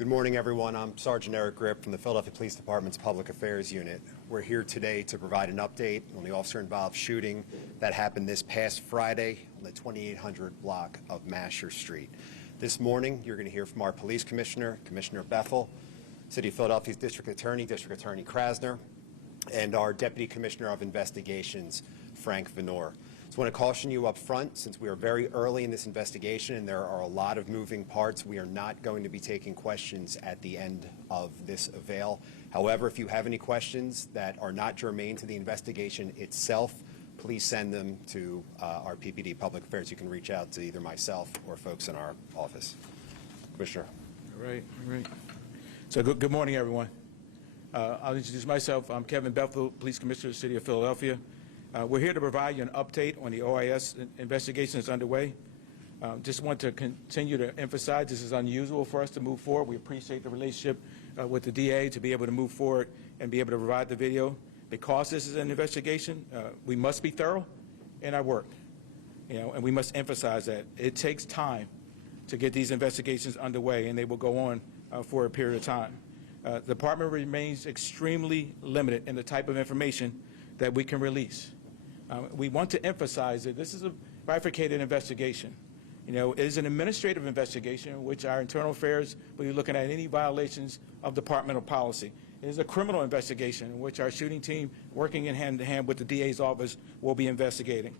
Good morning, everyone. I'm Sergeant Eric Grip from the Philadelphia Police Department's Public Affairs Unit. We're here today to provide an update on the officer-involved shooting that happened this past Friday on the 2800 block of Masher Street. This morning, you're going to hear from our Police Commissioner, Commissioner Bethel, City of Philadelphia's District Attorney Krasner, and our Deputy Commissioner of Investigations, Frank Venor. So I want to caution you up front, since we are very early in this investigation and there are a lot of moving parts, we are not going to be taking questions at the end of this avail. However, if you have any questions that are not germane to the investigation itself, please send them to our PPD Public Affairs. You can reach out to either myself or folks in our office. Commissioner. All right. So good morning, everyone. I'll introduce myself. I'm Kevin Bethel, Police Commissioner of the City of Philadelphia. We're here to provide you an update on the OIS investigation that's underway. Just want to continue to emphasize this is unusual for us to move forward. We appreciate the relationship with the DA to be able to move forward and be able to provide the video. Because this is an investigation, we must be thorough in our work, and we must emphasize that. It takes time to get these investigations underway, and they will go on for a period of time. The department remains extremely limited in the type of information that we can release. We want to emphasize that this is a bifurcated investigation. It is an administrative investigation in which our internal affairs will be looking at any violations of departmental policy. It is a criminal investigation in which our shooting team, working in hand-to-hand with the DA's office, will be investigating.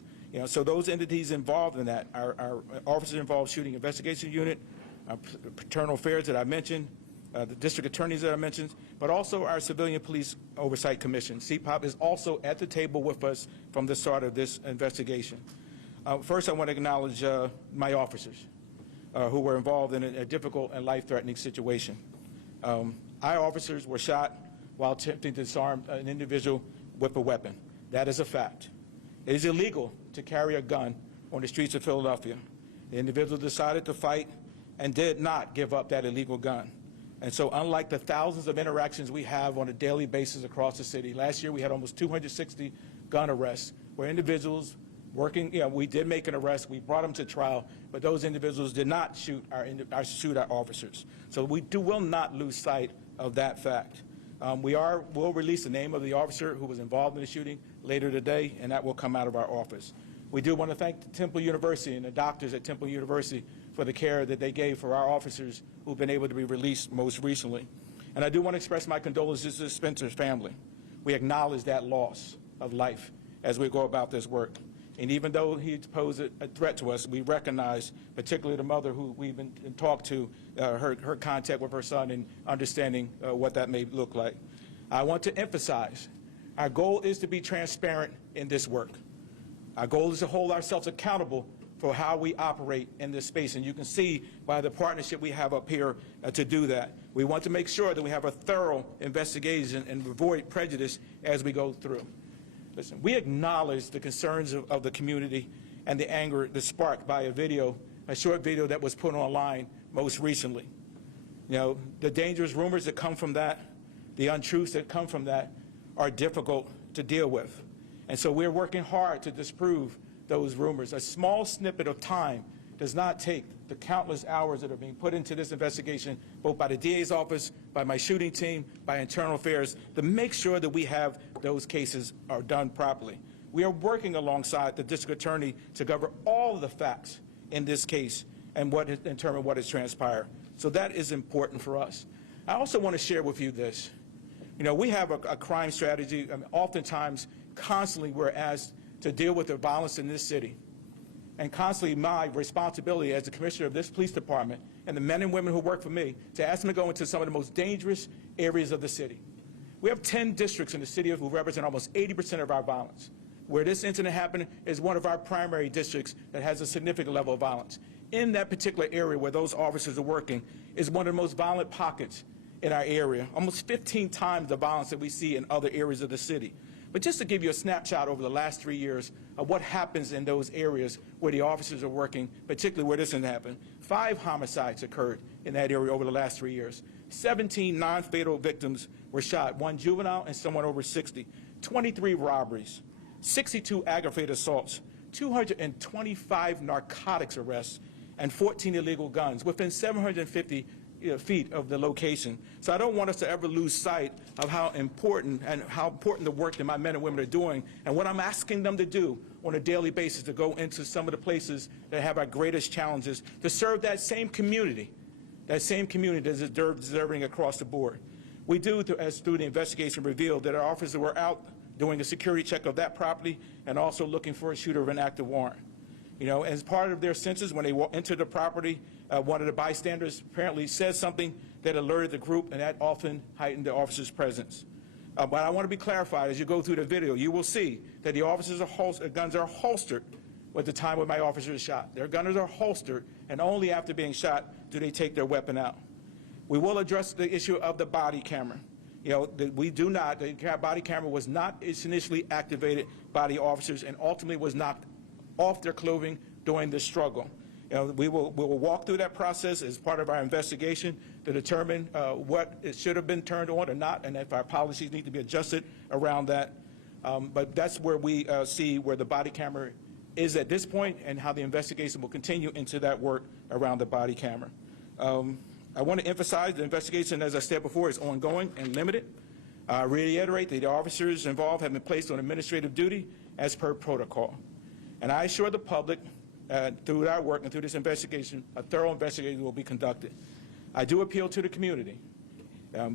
So those entities involved in that, our officers involved shooting investigation unit, paternal affairs that I mentioned, the district attorneys that I mentioned, but also our Civilian Police Oversight Commission. CPOP is also at the table with us from the start of this investigation. First, I want to acknowledge my officers who were involved in a difficult and life-threatening situation. Our officers were shot while attempting to disarm an individual with a weapon. That is a fact. It is illegal to carry a gun on the streets of Philadelphia. The individual decided to fight and did not give up that illegal gun. And so unlike the thousands of interactions we have on a daily basis across the city, last year we had almost 260 gun arrests where individuals working, we did make an arrest, we brought them to trial, but those individuals did not shoot our officers. So we will not lose sight of that fact. We'll release the name of the officer who was involved in the shooting later today, and that will come out of our office. We do want to thank Temple University and the doctors at Temple University for the care that they gave for our officers who've been able to be released most recently. And I do want to express my condolences to Spencer's family. We acknowledge that loss of life as we go about this work. And even though he posed a threat to us, we recognize, particularly the mother who we've been talked to, her contact with her son and understanding what that may look like. I want to emphasize, our goal is to be transparent in this work. Our goal is to hold ourselves accountable for how we operate in this space. And you can see by the partnership we have up here to do that. We want to make sure that we have a thorough investigation and avoid prejudice as we go through. Listen, we acknowledge the concerns of the community and the anger that's sparked by a short video that was put online most recently. The dangerous rumors that come from that, the untruths that come from that are difficult to deal with. And so we're working hard to disprove those rumors. A small snippet of time does not take the countless hours that are being put into this investigation, both by the DA's office, by my shooting team, by internal affairs, to make sure that we have those cases are done properly. We are working alongside the district attorney to cover all of the facts in this case and determine what has transpired. So that is important for us. I also want to share with you this. We have a crime strategy. Oftentimes, constantly we're asked to deal with the violence in this city. And constantly my responsibility as the commissioner of this police department and the men and women who work for me to ask them to go into some of the most dangerous areas of the city. We have 10 districts in the city who represent almost 80% of our violence. Where this incident happened is one of our primary districts that has a significant level of violence. In that particular area where those officers are working is one of the most violent pockets in our area, almost 15 times the violence that we see in other areas of the city. But just to give you a snapshot over the last 3 years of what happens in those areas where the officers are working, particularly where this happened, 5 homicides occurred in that area over the last 3 years. 17 non-fatal victims were shot, 1 juvenile and someone over 60. 23 robberies, 62 aggravated assaults, 225 narcotics arrests, and 14 illegal guns, within 750 feet of the location. So I don't want us to ever lose sight of how important the work that my men and women are doing and what I'm asking them to do on a daily basis to go into some of the places that have our greatest challenges to serve that same community that is deserving across the board. We do, as through the investigation revealed, that our officers were out doing a security check of that property and also looking for a shooter of an active warrant. You know, as part of their senses, when they entered the property, one of the bystanders apparently said something that alerted the group, and that often heightened the officer's presence. But I want to be clarified, as you go through the video, you will see that the officers' guns are holstered at the time when my officer is shot. Their guns are holstered, and only after being shot do they take their weapon out. We will address the issue of the body camera. You know, the body camera was not initially activated by the officers and ultimately was knocked off their clothing during the struggle. You know, we will walk through that process as part of our investigation to determine what it should have been turned on or not, and if our policies need to be adjusted around that. But that's where we see where the body camera is at this point and how the investigation will continue into that work around the body camera. I want to emphasize the investigation, as I said before, is ongoing and limited. I reiterate that the officers involved have been placed on administrative duty as per protocol. And I assure the public, through our work and through this investigation, a thorough investigation will be conducted. I do appeal to the community.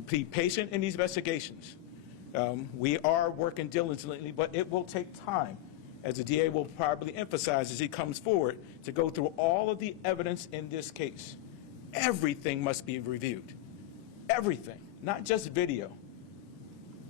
Be patient in these investigations. We are working diligently, but it will take time, as the DA will probably emphasize as he comes forward, to go through all of the evidence in this case. Everything must be reviewed. Everything, not just video.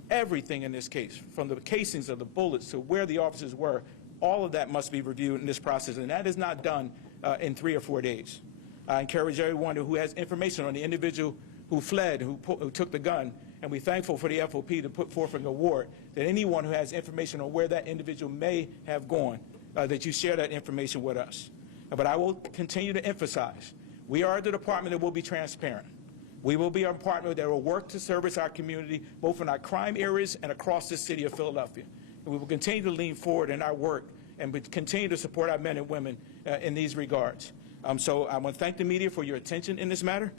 Everything in this case, from the casings of the bullets to where the officers were, all of that must be reviewed in this process, and that is not done in 3 or 4 days. I encourage everyone who has information on the individual who fled, who took the gun, and we're thankful for the FOP to put forth an award, that anyone who has information on where that individual may have gone, that you share that information with us. But I will continue to emphasize, we are the department that will be transparent. We will be a partner that will work to service our community, both in our crime areas and across the city of Philadelphia. And we will continue to lean forward in our work and continue to support our men and women in these regards. So I want to thank the media for your attention in this matter.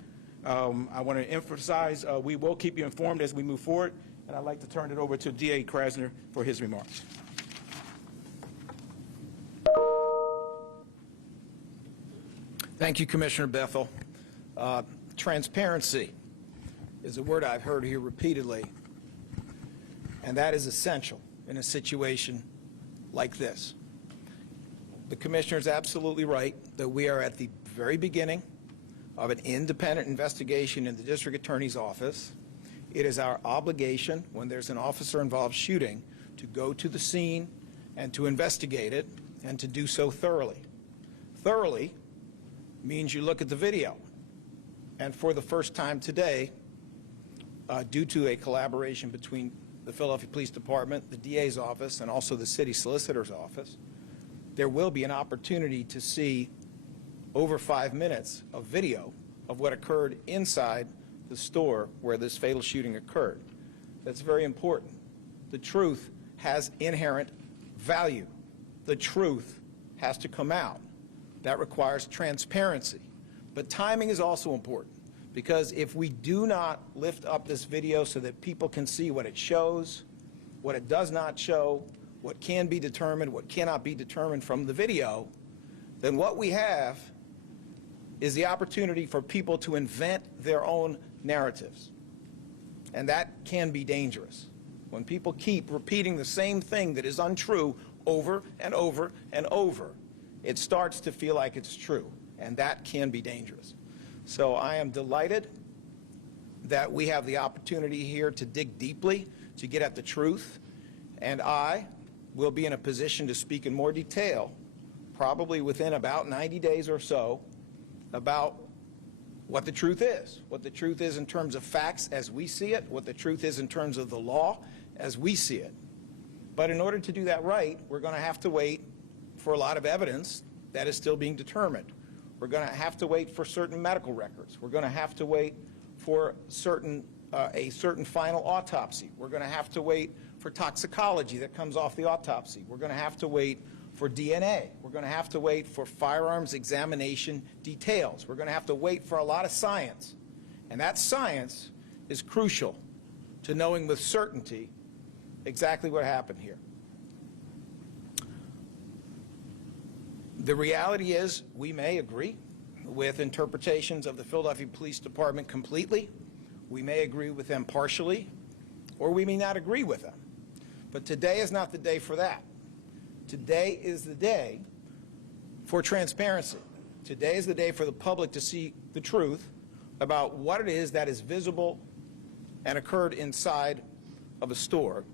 I want to emphasize we will keep you informed as we move forward, and I'd like to turn it over to DA Krasner for his remarks. Thank you, Commissioner Bethel. Transparency is a word I've heard here repeatedly, and that is essential in a situation like this. The Commissioner is absolutely right that we are at the very beginning of an independent investigation in the District Attorney's Office. It is our obligation, when there's an officer-involved shooting, to go to the scene and to investigate it, and to do so thoroughly. Thoroughly means you look at the video. And for the first time today, due to a collaboration between the Philadelphia Police Department, the DA's office, and also the City Solicitor's office, there will be an opportunity to see over 5 minutes of video of what occurred inside the store where this fatal shooting occurred. That's very important. The truth has inherent value. The truth has to come out. That requires transparency. But timing is also important, because if we do not lift up this video so that people can see what it shows, what it does not show, what can be determined, what cannot be determined from the video, then what we have is the opportunity for people to invent their own narratives. And that can be dangerous. When people keep repeating the same thing that is untrue over and over and over, it starts to feel like it's true, and that can be dangerous. So I am delighted that we have the opportunity here to dig deeply, to get at the truth, and I will be in a position to speak in more detail, probably within about 90 days or so, about what the truth is in terms of facts as we see it, what the truth is in terms of the law as we see it. But in order to do that right, we're going to have to wait for a lot of evidence that is still being determined. We're going to have to wait for certain medical records. We're going to have to wait for a certain final autopsy. We're going to have to wait for toxicology that comes off the autopsy. We're going to have to wait for DNA. We're going to have to wait for firearms examination details. We're going to have to wait for a lot of science. And that science is crucial to knowing with certainty exactly what happened here. The reality is we may agree with interpretations of the Philadelphia Police Department completely. We may agree with them partially, or we may not agree with them. But today is not the day for that. Today is the day for transparency. Today is the day for the public to see the truth about what it is that is visible and occurred inside of a store.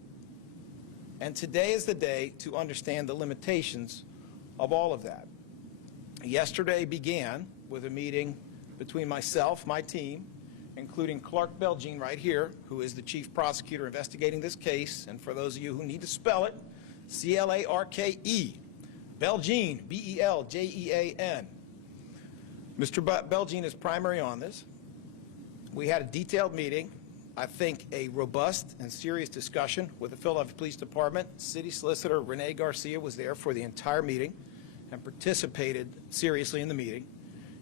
And today is the day to understand the limitations of all of that. Yesterday began with a meeting between myself, my team, including Clark Beljean right here, who is the chief prosecutor investigating this case, and for those of you who need to spell it, C-L-A-R-K-E, Beljean, B-E-L-J-E-A-N. Mr. Beljean is primary on this. We had a detailed meeting, I think a robust and serious discussion with the Philadelphia Police Department. City Solicitor Renee Garcia was there for the entire meeting and participated seriously in the meeting.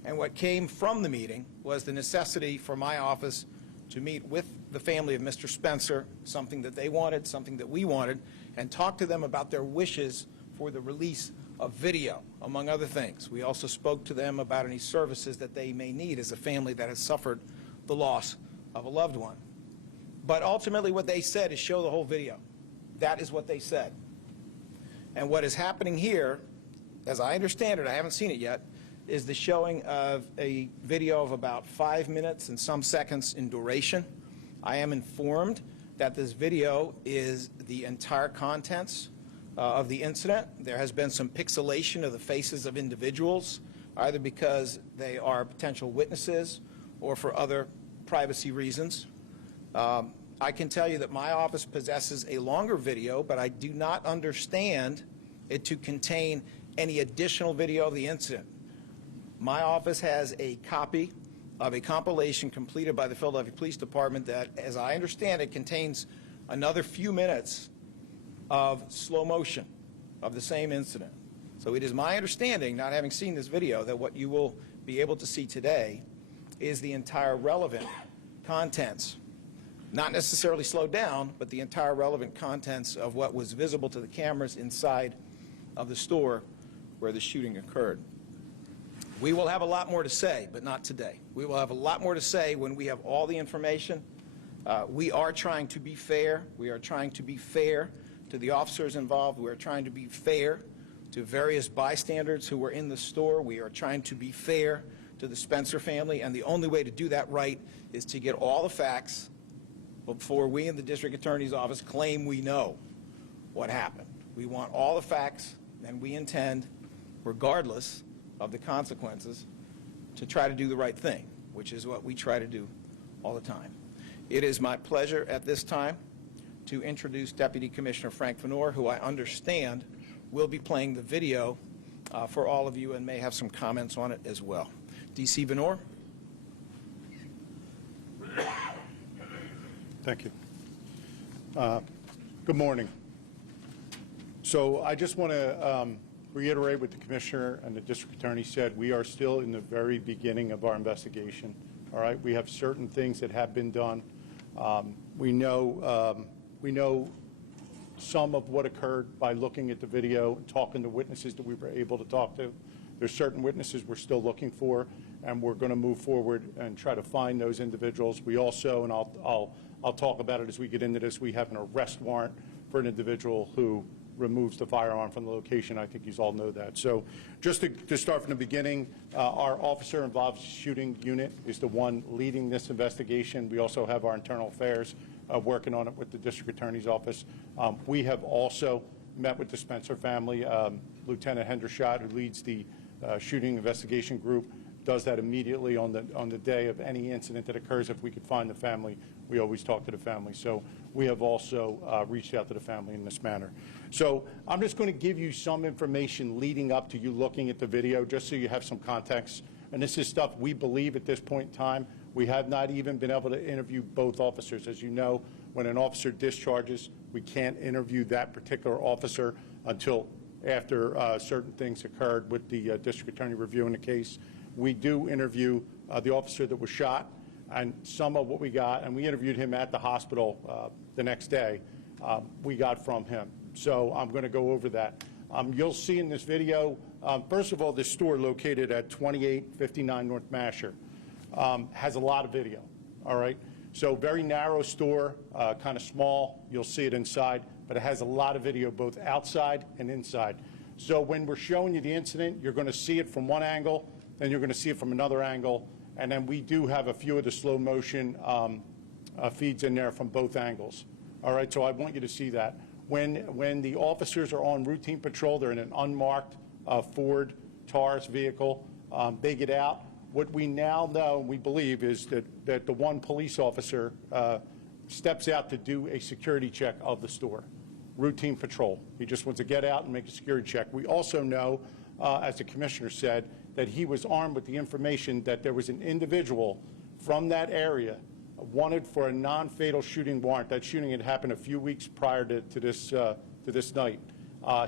And what came from the meeting was the necessity for my office to meet with the family of Mr. Spencer, something that they wanted, something that we wanted, and talk to them about their wishes for the release of video, among other things. We also spoke to them about any services that they may need as a family that has suffered the loss of a loved one. But ultimately what they said is show the whole video. That is what they said. And what is happening here, as I understand it, I haven't seen it yet, is the showing of a video of about 5 minutes and some seconds in duration. I am informed that this video is the entire contents of the incident. There has been some pixelation of the faces of individuals, either because they are potential witnesses or for other privacy reasons. I can tell you that my office possesses a longer video, but I do not understand it to contain any additional video of the incident. My office has a copy of a compilation completed by the Philadelphia Police Department that, as I understand it, contains another few minutes of slow motion of the same incident. So it is my understanding, not having seen this video, that what you will be able to see today is the entire relevant contents, not necessarily slowed down, but the entire relevant contents of what was visible to the cameras inside of the store where the shooting occurred. We will have a lot more to say, but not today. We will have a lot more to say when we have all the information. We are trying to be fair. We are trying to be fair to the officers involved. We are trying to be fair to various bystanders who were in the store. We are trying to be fair to the Spencer family, and the only way to do that right is to get all the facts before we in the district attorney's office claim we know what happened. We want all the facts, and we intend, regardless of the consequences, to try to do the right thing, which is what we try to do all the time. It is my pleasure at this time to introduce Deputy Commissioner Frank Venor, who I understand will be playing the video for all of you and may have some comments on it as well. DC Venor. Thank you. Good morning. So I just want to reiterate what the Commissioner and the District Attorney said. We are still in the very beginning of our investigation. All right, we have certain things that have been done. We know some of what occurred by looking at the video and talking to witnesses that we were able to talk to. There's certain witnesses we're still looking for, and we're going to move forward and try to find those individuals. We also, and I'll talk about it as we get into this, we have an arrest warrant for an individual who removes the firearm from the location. I think you all know that. So just to start from the beginning, our officer-involved shooting unit is the one leading this investigation. We also have our internal affairs working on it with the district attorney's office. We have also met with the Spencer family. Lieutenant Hendershot, who leads the shooting investigation group, does that immediately on the day of any incident that occurs. If we could find the family, we always talk to the family. So we have also reached out to the family in this manner. So I'm just going to give you some information leading up to you looking at the video, just so you have some context. And this is stuff we believe at this point in time. We have not even been able to interview both officers. As you know, when an officer discharges, we can't interview that particular officer until after certain things occurred with the district attorney reviewing the case. We do interview the officer that was shot, And some of what we got, and we interviewed him at the hospital the next day, we got from him. So I'm going to go over that. You'll see in this video, first of all, this store located at 2859 North Masher has a lot of video, all right? So very narrow store, kind of small. You'll see it inside, but it has a lot of video both outside and inside. So when we're showing you the incident, you're going to see it from one angle, then you're going to see it from another angle, and then we do have a few of the slow motion feeds in there from both angles. All right, so I want you to see that. When the officers are on routine patrol, they're in an unmarked Ford Taurus vehicle. They get out. What we now know, we believe, is that the one police officer steps out to do a security check of the store. Routine patrol. He just wants to get out and make a security check. We also know, as the commissioner said, that he was armed with the information that there was an individual from that area wanted for a non-fatal shooting warrant. That shooting had happened a few weeks prior to this night.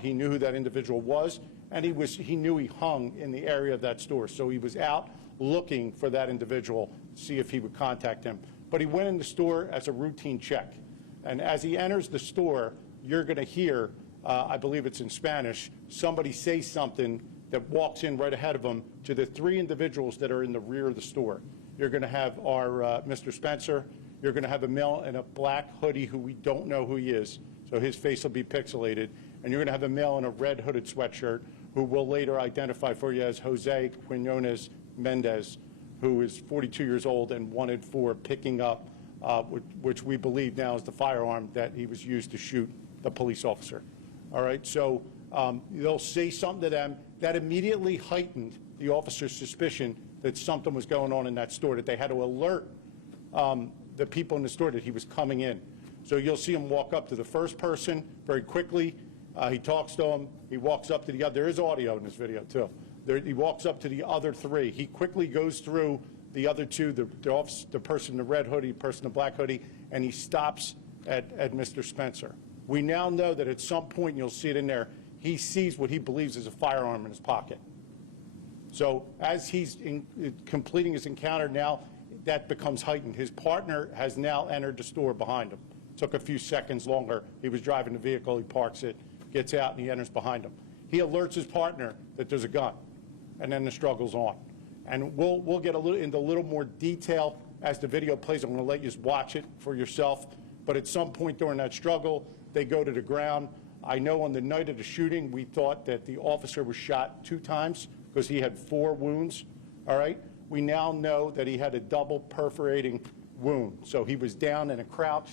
He knew who that individual was, and he knew he hung in the area of that store. So he was out looking for that individual to see if he would contact him. But he went in the store as a routine check. And as he enters the store, you're going to hear, I believe it's in Spanish, somebody say something that walks in right ahead of him to the three individuals that are in the rear of the store. You're going to have our Mr. Spencer. You're going to have a male in a black hoodie who we don't know who he is, so his face will be pixelated. And you're going to have a male in a red hooded sweatshirt who we'll later identify for you as Jose Quinones-Mendez, who is 42 years old and wanted for picking up, which we believe now is the firearm that he was used to shoot the police officer. All right, so they'll say something to them. That immediately heightened the officer's suspicion that something was going on in that store, that they had to alert the people in the store that he was coming in. So you'll see him walk up to the first person very quickly. He talks to him. He walks up to the other. There is audio in this video, too. He walks up to the other three. He quickly goes through the other two, the person in the red hoodie, the person in the black hoodie, and he stops at Mr. Spencer. We now know that at some point, and you'll see it in there, he sees what he believes is a firearm in his pocket. So as he's completing his encounter now, that becomes heightened. His partner has now entered the store behind him. Took a few seconds longer. He was driving the vehicle. He parks it, gets out, and he enters behind him. He alerts his partner that there's a gun, and then the struggle's on. And we'll get into a little more detail as the video plays. I'm going to let you watch it for yourself. But at some point during that struggle, they go to the ground. I know on the night of the shooting, we thought that the officer was shot 2 times because he had 4 wounds, all right? We now know that he had a double perforating wound. So he was down in a crouch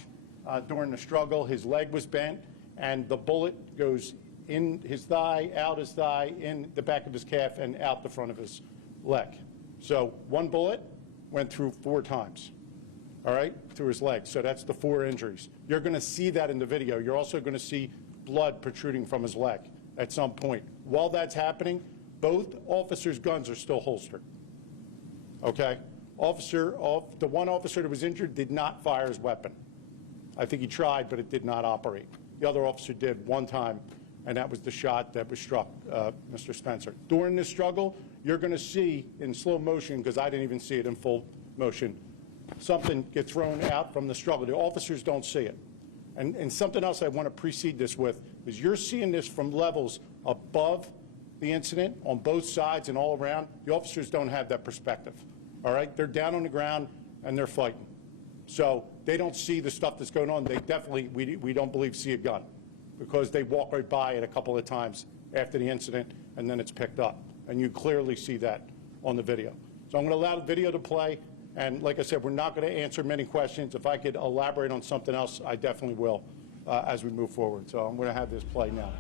during the struggle. His leg was bent, and the bullet goes in his thigh, out his thigh, in the back of his calf, and out the front of his leg. So 1 bullet went through 4 times, all right, through his leg. So that's the 4 injuries. You're going to see that in the video. You're also going to see blood protruding from his leg at some point. While that's happening, both officers' guns are still holstered, okay? The one officer that was injured did not fire his weapon. I think he tried, but it did not operate. The other officer did 1 time, and that was the shot that was struck Mr. Spencer. During this struggle, you're going to see in slow motion, because I didn't even see it in full motion, something get thrown out from the struggle. The officers don't see it. And something else I want to precede this with is you're seeing this from levels above the incident on both sides and all around. The officers don't have that perspective, all right? They're down on the ground, and they're fighting. So they don't see the stuff that's going on. They definitely, we don't believe, see a gun because they walk right by it a couple of times after the incident, and then it's picked up. And you clearly see that on the video. So I'm going to allow the video to play. And like I said, we're not going to answer many questions. If I could elaborate on something else, I definitely will as we move forward. So I'm going to have this play now.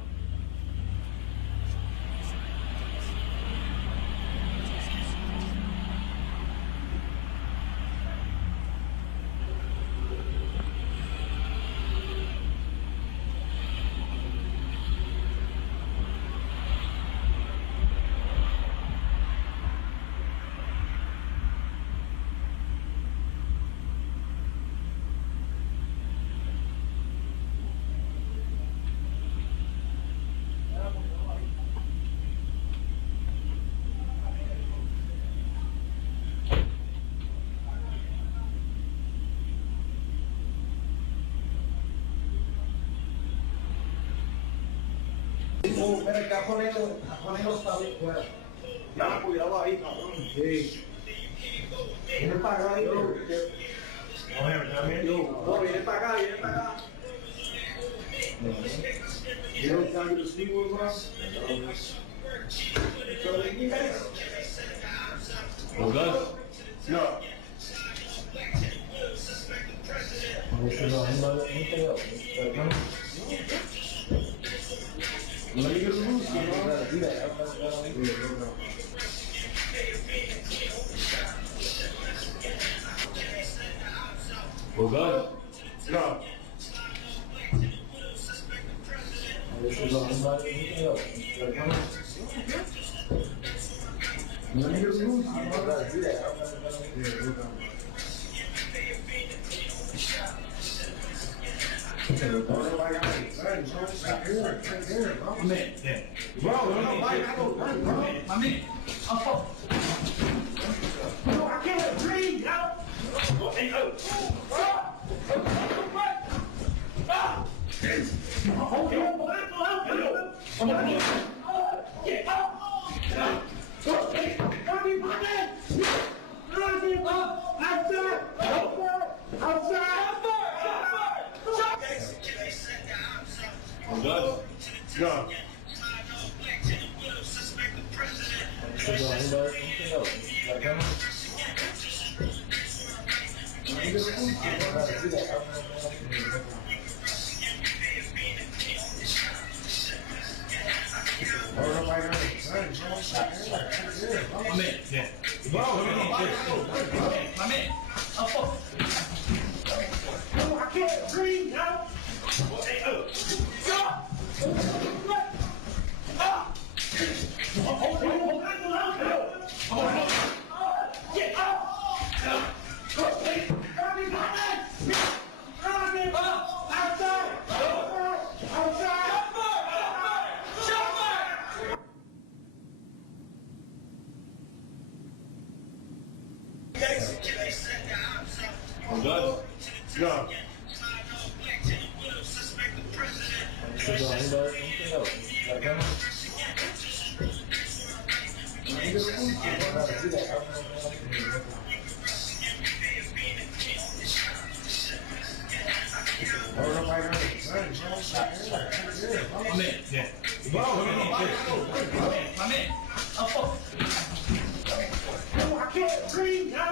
Espera, que ponen los tablets fuera. Ya, cuidado ahí, cabrón. Sí. Viene para acá, yo. No, viene para acá, viene para acá. You don't come to see with us? So they give us. Well done. No. Well done. No. I can't breathe, yo. Well done. No. I can't breathe, yo. Well done. No. I can't breathe, yo.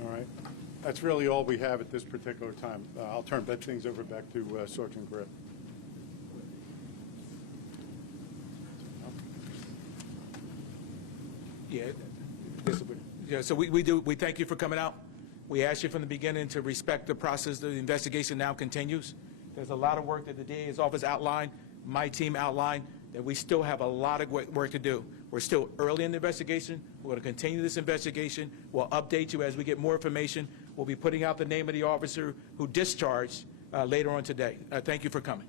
All right. That's really all we have at this particular time. I'll turn things over back to Sergeant Griff. So we thank you for coming out. We asked you from the beginning to respect the process. The investigation now continues. There's a lot of work that the DA's office outlined, my team outlined, that we still have a lot of work to do. We're still early in the investigation. We're going to continue this investigation. We'll update you as we get more information. We'll be putting out the name of the officer who discharged later on today. Thank you for coming.